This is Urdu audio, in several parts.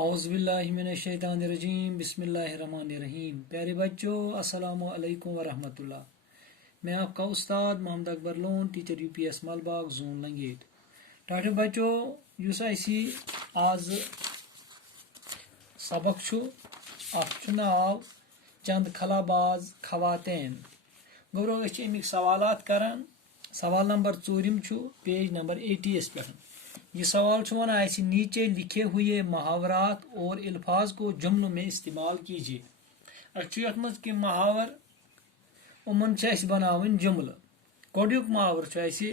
اعوذ باللہ من الشیطان الرجیم بسم اللہ الرحمن الرحیم. پیارے بچوں السلام علیکم ورحمۃ اللہ. میں آپ کا استاد Mohammad Akbar Lone teacher U P S Malbagh zone Langate. Doctor بچوں یس اسی آز سبق چھُ اتھ چھُ ناو چند خلاباز خواتین. گورو أسۍ چھِ امیک سوالات کران. سوال نمبر 4 چھُ پیج نمبر 80 پہ. یہ سوال چھُ ونان اَسہِ نیچے لکھے ہوئے محاورات اور الفاظ کو جملوں میں استعمال کیجیے. اَسہِ چھُ یتھ منٛز کینٛہہ محاور یِمن چھِ اَسہِ بناوٕنۍ جملہٕ. گۄڈنیُک محاور چھُ اَسہِ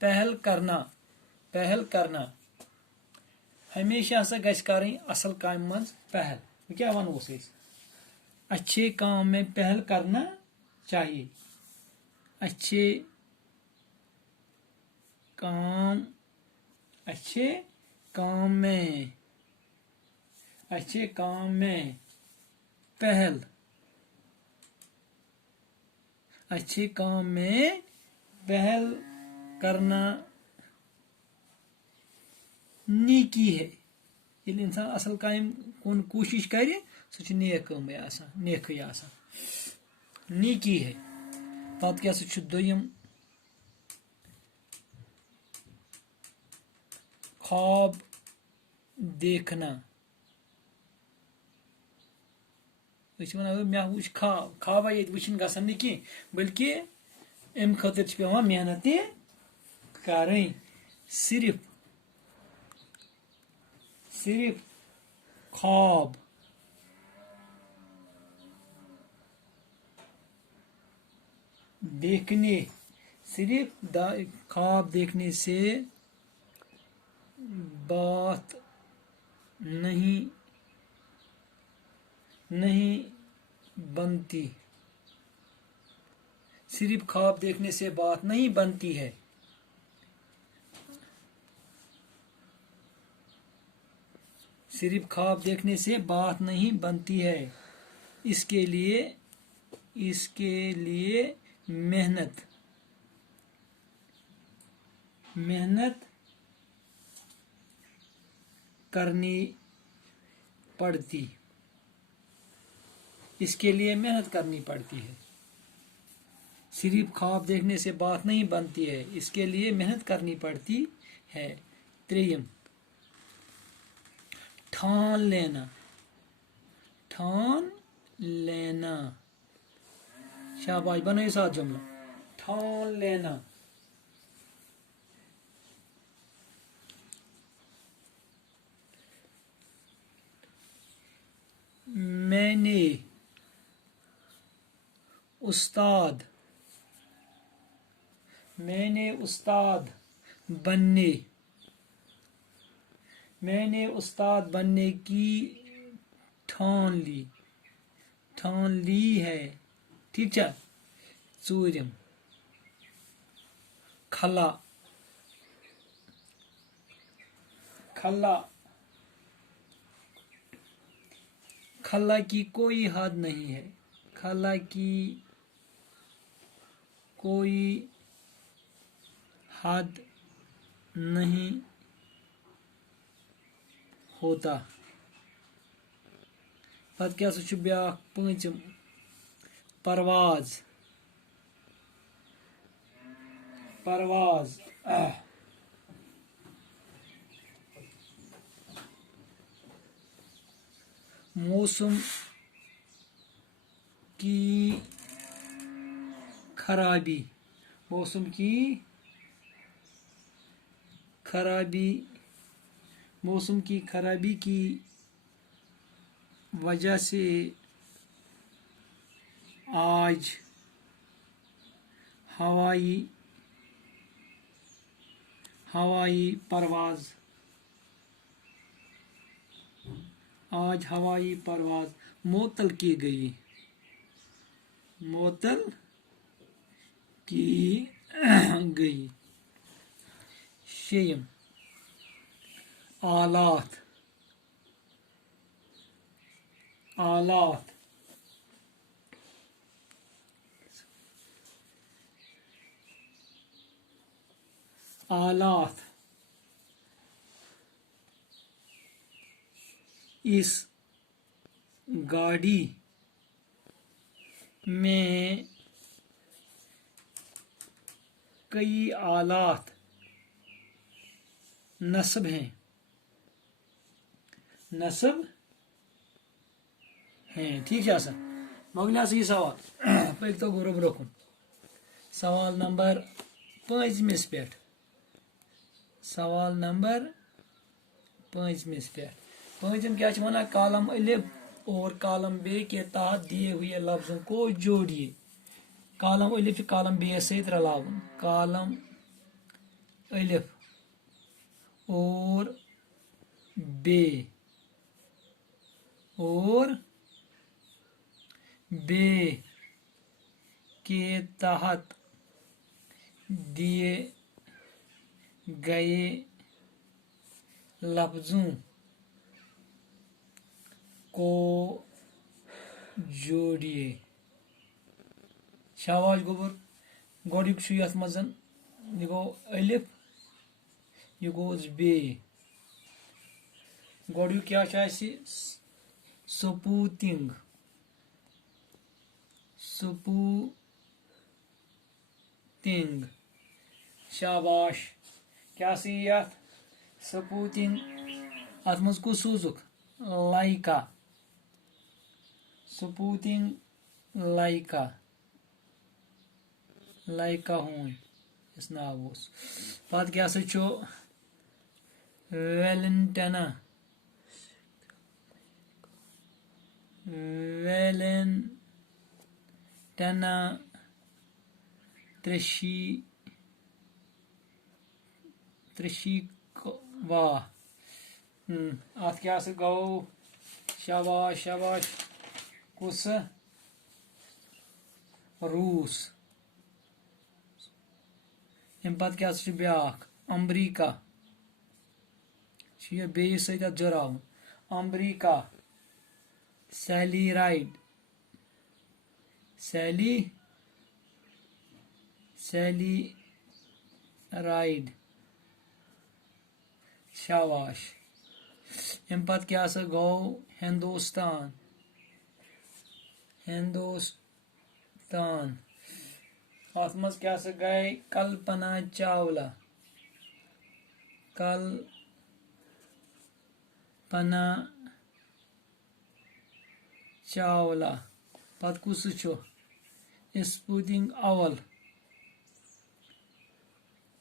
پہل کرنا. پہل کرنا ہمیشہ ہسا گژھِ کرٕنۍ اصل کامہِ منٛز پہل. کیٛاہ ونہوس أسۍ اچھے کام میں پہل کرنا چاہیے. اچھے کام میں پہل. اچھے کام میں پہل کرنا نیکی ہے. ییٚلہِ انسان اصل کامہِ کُن کوٗشِش کرِ سُہ چھُ نیک کٲمٕے آسان نیکھٕے آسان نیکی ہے. پتہٕ کیٛاہ سا چھُ دوٚیِم خواب دیکھنا. أسۍ چھِ ونان مےٚ وٕچھ خواب. خوابا ییٚتہِ وٕچھِنۍ گژھن نہٕ کینٛہہ بلکہِ امہِ خٲطرٕ چھِ پیٚوان محنت تہِ کرٕنۍ. صرف خواب دیکھنے سے بات نہیں بنتی. صرف خواب دیکھنے سے بات نہیں بنتی ہے. صرف خواب دیکھنے سے بات نہیں بنتی ہے. اس کے لیے محنت کرنی پڑتی. اس کے لیے محنت کرنی پڑتی ہے. صرف خواب دیکھنے سے بات نہیں بنتی ہے. اس کے لیے محنت کرنی پڑتی ہے. تریم ٹھان لینا. شاباش بنائیے ساتھ جملہ. ٹھان لینا. میں نے استاد بننے کی ٹھان لی ہے. ٹھیک چھا. ژوٗرِم خلا کی کوئی حد نہیں ہے. خلا کی کوئی حد نہیں ہوتا. پتہٕ کیٛاہ سا چھُ بیٛاکھ پوٗنٛژِم پرواز. موسم کی خرابی کی وجہ سے آج ہوائی پرواز معطل کی گئی. شیم آلات. اس گاڑی میں کئی آلات نصب ہیں. نصب ہیں. ٹھیک ہے سر مگن یہ سوال پک تو گورو برکن. سوال نمبر 5 پہ. سوال نمبر 5 پہ. 5 کیا ونان کالم الف اور کالم بے کے تحت دیے ہوئے لفظوں کو جوڑیے. کالم الف کالم بے سۭتۍ رلاون. کالم الف اور بے کے تحت دیے گئے لفظوں کو جوڑیے. شاباش گوبر. گۄڈٕنیُک چھُ یتھ منٛز یہِ گوٚو الف یہِ گوٚوس بے. گۄڈٕنیُک کیٛاہ چھُ اَسہِ سپوٗتِنٛگ. شاباش. کیٛاہ سا یی یتھ سپوٗتِنٛگ. اتھ منٛز کُس سوٗزُکھ لایکا. سپوٗتِنٛگ لایکا. لایکا ہوٗنۍ یس ناو اوس. پتہٕ کیٛاہ سا چھُ ویلنٹنا. ترٛشیٖکوا. اتھ کیٛاہ سا گوٚو. شاباش شاباش. کُس روٗس. امہِ پتہٕ کیٛاہ سا چھُ بیٛاکھ امریکا. چھُ یہِ بیٚیِس سۭتۍ اتھ جُراوُن. امریکا. سیلی رایڈ. سیلی رایڈ. شاباش. امہِ پتہٕ کیٛاہ سا گوٚو ہندوستان. اتھ منٛز کیٛاہ سا گٔے کلپنا چاولہ. پتہٕ کُس چھُ اسپوٗتِنٛگ اول.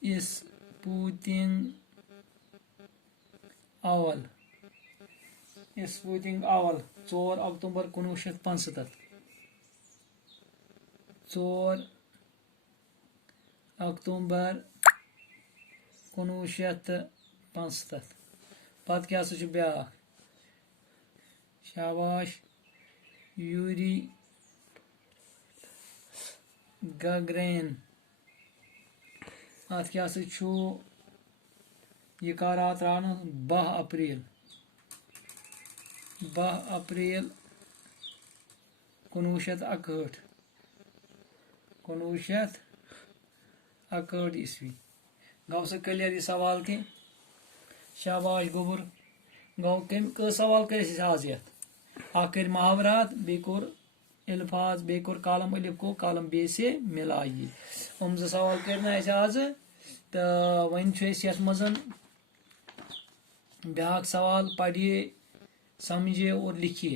اسپوٗتِنٛگ اول 4 اکتوبر 1965. 4 اکتوبر 1965. پتہٕ کیٛاہ سا چھُ بیٛاکھ. شاباش. یوٗری گگرین. اتھ کیٛاہ سا چھُ یہِ کر آو ترٛاونہٕ 12 اپریل 1961 عیسوی. گوٚو سا کلیئر یہِ سوال تہِ. شاباش گوٚبُر. گوٚو کٔژ سوال کٔرۍ اَسہِ آز یتھ. اکھ کٔرۍ محاورات بیٚیہِ کوٚر الفاظ بیٚیہِ کوٚر کالم الف کو کالم بے سے ملائیے. 2 سوال کٔرۍ نہٕ اَسہِ آز تہٕ وۄنۍ چھُ اَسہِ یتھ منٛز بیٛاکھ سوال پڑھیے سمجھیے اور لکھیے.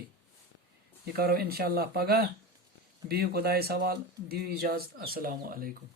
یہ کرو انشاءاللہ پگہ. بِہِو خۄدایَس حوال. دِیِو اِجازت. السلام علیکم.